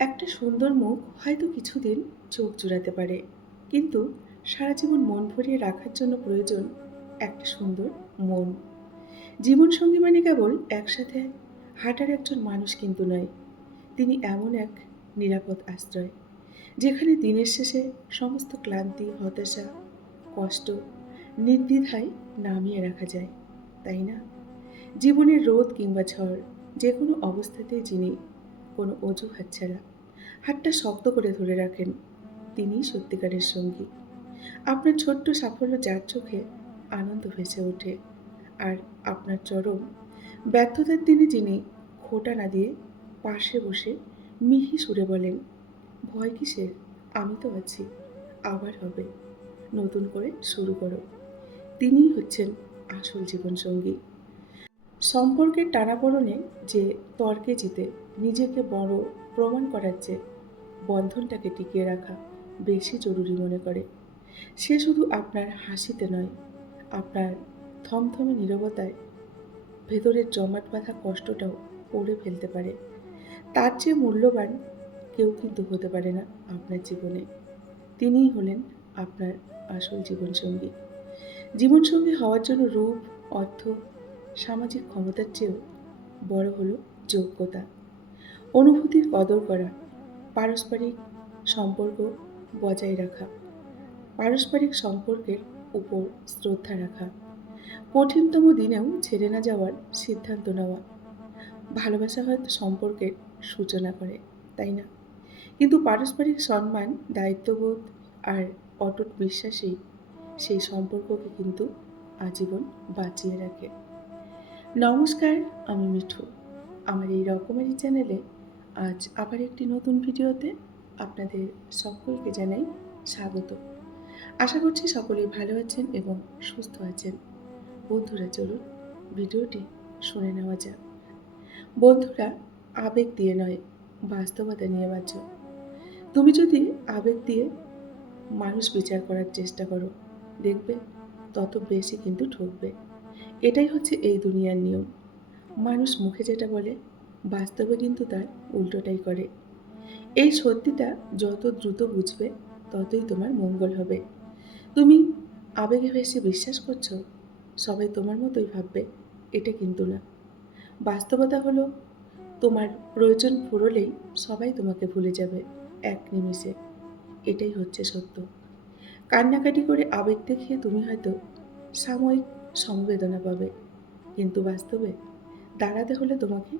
একটা সুন্দর মুখ হয়তো কিছুদিন চোখ জুড়াতে পারে, কিন্তু সারা জীবন মন ভরিয়ে রাখার জন্য প্রয়োজন একটা সুন্দর মন। জীবনসঙ্গী মানে কেবল একসাথে হাঁটার একজন মানুষ কিন্তু নয়। তিনি এমন এক নিরাপদ আশ্রয়, যেখানে দিনের শেষে সমস্ত ক্লান্তি, হতাশা, কষ্ট নির্দ্বিধায় নামিয়ে রাখা যায়, তাই না? জীবনের রোদ কিংবা ঝড়, যে কোনো অবস্থাতেই যিনি কোনো অজুহাত ছাড়া হাতটা শক্ত করে ধরে রাখেন, তিনিই সত্যিকারের সঙ্গী। আপনার ছোট্ট সাফল্য যার চোখে আনন্দ ভেসে ওঠে, আর আপনার চরম ব্যর্থতার দিনে যিনি খোঁটা না দিয়ে পাশে বসে মিহি সুরে বলেন, ভয় কিসের, আমি তো আছি, আবার হবে, নতুন করে শুরু করো। তিনিই হচ্ছেন আসল জীবনসঙ্গী। সম্পর্কের টানাপোড়েনে যে তর্কে জিতে নিজেকে বড় প্রমাণ করার চেয়ে বন্ধনটাকে টিকিয়ে রাখা বেশি জরুরি মনে করে, সে শুধু আপনার হাসিতে নয়, আপনার থমথমে নীরবতায় ভেতরের জমাট বাঁধা কষ্টটাও পড়ে ফেলতে পারে। তার চেয়ে মূল্যবান কেউ কিন্তু হতে পারে না আপনার জীবনে। তিনিই হলেন আপনার আসল জীবনসঙ্গী। জীবনসঙ্গী হওয়ার জন্য রূপ, অর্থ, সামাজিক ক্ষমতার চেয়েও বড় হলো যোগ্যতা, অনুভূতির কদর করা, পারস্পরিক সম্পর্ক বজায় রাখা, পারস্পরিক সম্পর্কের উপর শ্রদ্ধা রাখা, কঠিনতম দিনেও ছেড়ে না যাওয়ার সিদ্ধান্ত নেওয়া। ভালোবাসা হয়তো সম্পর্কের সূচনা করে, তাই না? কিন্তু পারস্পরিক সম্মান, দায়িত্ববোধ আর অটুট বিশ্বাসেই সেই সম্পর্ককে কিন্তু আজীবন বাঁচিয়ে রাখে। নমস্কার, আমি মিঠু। আমার এই রকমারি চ্যানেলে আজ আবার একটি নতুন ভিডিওতে আপনাদের সকলকে জানাই স্বাগত। আশা করছি সকলেই ভালো আছেন এবং সুস্থ আছেন। বন্ধুরা, চলুন ভিডিওটি শুনে নেওয়া যাক। বন্ধুরা, আবেগ দিয়ে নয়, বাস্তবতা নিয়ে বাঁচো। তুমি যদি আবেগ দিয়ে মানুষ বিচার করার চেষ্টা করো, দেখবে তত বেশি কিন্তু ঠকবে। এটাই হচ্ছে এই দুনিয়ার নিয়ম। মানুষ মুখে যেটা বলে, বাস্তবে কিন্তু তার উল্টোটাই করে। এই সত্যিটা যত দ্রুত বুঝবে, ততই তোমার মঙ্গল হবে। তুমি আবেগে ভেসে বিশ্বাস করছো সবাই তোমার মতোই ভাববে, এটা কিন্তু না। বাস্তবতা হলো, তোমার প্রয়োজন ফুরলেই সবাই তোমাকে ভুলে যাবে এক নিমিষে। এটাই হচ্ছে সত্য। কান্নাকাটি করে আবেগ দেখিয়ে তুমি হয়তো সাময়িক সমবেদনা পাবে, কিন্তু বাস্তবে দাঁড়াতে হলে তোমাকে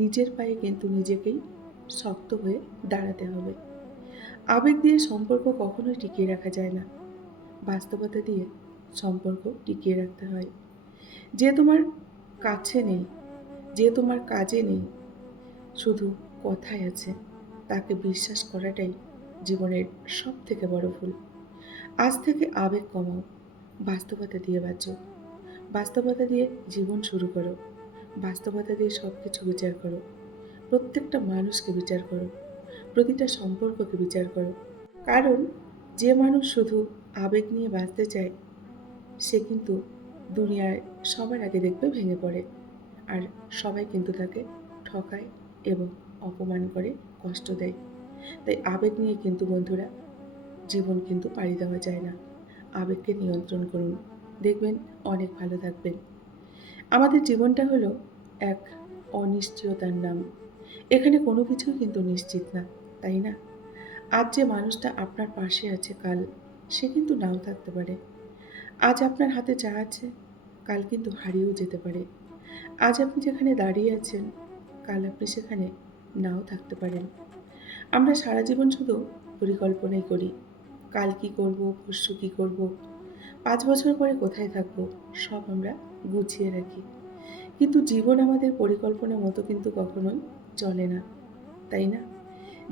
নিজের পায়ে কিন্তু নিজেকেই শক্ত হয়ে দাঁড়াতে হবে। আবেগ দিয়ে সম্পর্ক কখনোই টিকিয়ে রাখা যায় না, বাস্তবতা দিয়ে সম্পর্ক টিকিয়ে রাখতে হয়। যে তোমার কাছে নেই, যে তোমার কাজে নেই, শুধু কথায় আছে, তাকে বিশ্বাস করাটাই জীবনের সব থেকে বড় ভুল। আজ থেকে আবেগ কমাও, বাস্তবতা দিয়ে বাঁচো। বাস্তবতা দিয়ে জীবন শুরু করো। বাস্তবতা দিয়ে সব কিছু বিচার করো। প্রত্যেকটা মানুষকে বিচার করো। প্রতিটা সম্পর্ককে বিচার করো। কারণ যে মানুষ শুধু আবেগ নিয়ে বাঁচতে চায়, সে কিন্তু দুনিয়ায় সবার আগে দেখবে ভেঙে পড়ে। আর সবাই কিন্তু তাকে ঠকায় এবং অপমান করে, কষ্ট দেয়। তাই আবেগ নিয়ে কিন্তু বন্ধুরা জীবন কিন্তু পাড়ি দেওয়া যায় না। আবেগকে নিয়ন্ত্রণ করুন, দেখবেন অনেক ভালো থাকবেন। আমাদের জীবনটা হলো এক অনিশ্চয়তার নাম। এখানে কোনো কিছুই কিন্তু নিশ্চিত না, তাই না? আজ যে মানুষটা আপনার পাশে আছে, কাল সে কিন্তু নাও থাকতে পারে। আজ আপনার হাতে যা আছে, কাল কিন্তু হারিয়েও যেতে পারে। আজ আপনি যেখানে দাঁড়িয়ে আছেন, কাল আপনি সেখানে নাও থাকতে পারেন। আমরা সারা জীবন শুধু পরিকল্পনাই করি। কাল কি করব, পরশু কি করব, ৫ বছর পরে কোথায় থাকবো, সব আমরা গুছিয়ে রাখি। কিন্তু জীবন আমাদের পরিকল্পনার মতো কিন্তু কখনোই চলে না, তাই না?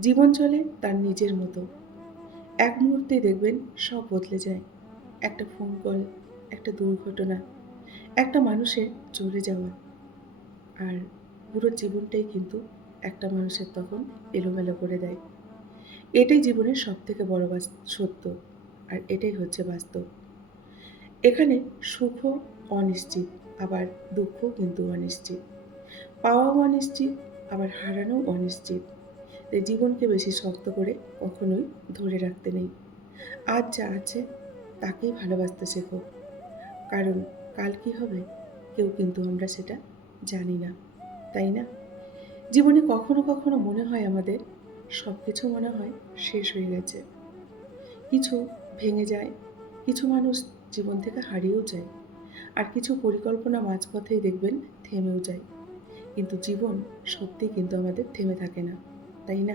জীবন চলে তার নিজের মতো। এক মুহূর্তেই দেখবেন সব বদলে যায়। একটা ফোন কল, একটা দুর্ঘটনা, একটা মানুষের চলে যাওয়া, আর পুরো জীবনটাই কিন্তু একটা মানুষের তখন এলোমেলো করে দেয়। এটাই জীবনের সবথেকে বড় সত্য। আর এটাই হচ্ছে বাস্তব। এখানে সুখও অনিশ্চিত, আবার দুঃখও কিন্তু অনিশ্চিত। পাওয়াও অনিশ্চিত, আবার হারানোও অনিশ্চিত। তাই জীবনকে বেশি শক্ত করে কখনোই ধরে রাখতে নেই। আজ যা আছে তাকেই ভালোবাসতে শেখো। কারণ কাল কী হবে কেউ কিন্তু আমরা সেটা জানি না, তাই না? জীবনে কখনো, কখনো মনে হয় আমাদের সবকিছু মনে হয় শেষ হয়ে গেছে। কিছু ভেঙে যায়, কিছু মানুষ জীবন থেকে হারিয়েও যায়। আর কিছু পরিকল্পনা মাঝপথেই দেখবেন থেমেও যায়। কিন্তু জীবন সত্যিই কিন্তু আমাদের থেমে থাকে না, তাই না?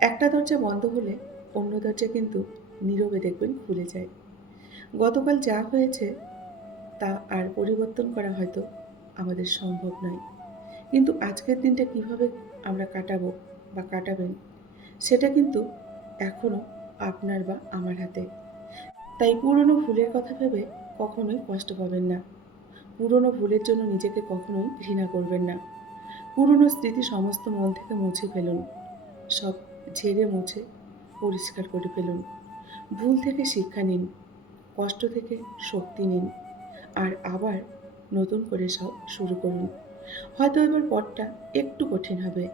একটা দরজা বন্ধ হলে অন্য দরজা কিন্তু নীরবে দেখবেন খুলে যায়। গতকাল যা হয়েছে তা আর পরিবর্তন করা হয়তো আমাদের সম্ভব নয়। কিন্তু আজকের দিনটা কিভাবে আমরা কাটাবো বা কাটাবেন সেটা কিন্তু এখনো আপনার বা আমার হাতে। তাই পুরনো ভুলের কথা ভেবে কখনোই কষ্ট পাবেন না। পুরনো ভুলের জন্য নিজেকে কখনোই ঘৃণা করবেন না। পুরনো স্মৃতি সমস্ত মন থেকে মুছে ফেলুন। সব ঝেড়ে মুছে পরিষ্কার করে ফেলুন। ভুল থেকে শিক্ষা নিন, কষ্ট থেকে শক্তি নিন, আর আবার নতুন করে সব শুরু করুন। হয়তো এবার পথটা একটু কঠিন হবে,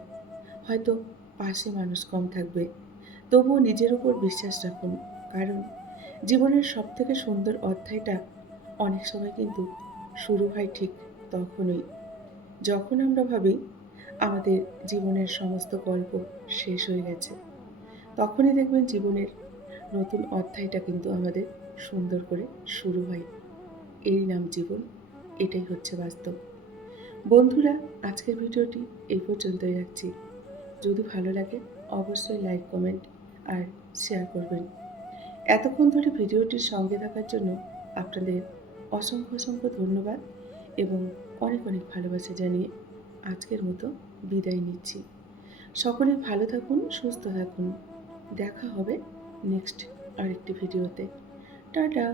হয়তো পাশে মানুষ কম থাকবে, তবুও নিজের উপর বিশ্বাস রাখুন। কারণ জীবনের সবথেকে সুন্দর অধ্যায়টা অনেক সময় কিন্তু শুরু হয় ঠিক তখনই, যখন আমরা ভাবি আমাদের জীবনের সমস্ত গল্প শেষ হয়ে গেছে। তখনই দেখবেন জীবনের নতুন অধ্যায়টা কিন্তু আমাদের সুন্দর করে শুরু হয়। এরই নাম জীবন, এটাই হচ্ছে বাস্তব। বন্ধুরা, আজকের ভিডিওটি এই পর্যন্তই রাখছি। যদি ভালো লাগে অবশ্যই লাইক, কমেন্ট আর শেয়ার করবেন। এতক্ষণ ধরে ভিডিওটির সঙ্গে থাকার জন্য আপনাদের অসংখ্য অসংখ্য ধন্যবাদ এবং অনেক অনেক ভালোবাসা জানিয়ে আজকের মতো বিদায় নিচ্ছি। সকলে ভালো থাকুন, সুস্থ থাকুন। দেখা হবে নেক্সট আরেকটি ভিডিওতে। টাটা।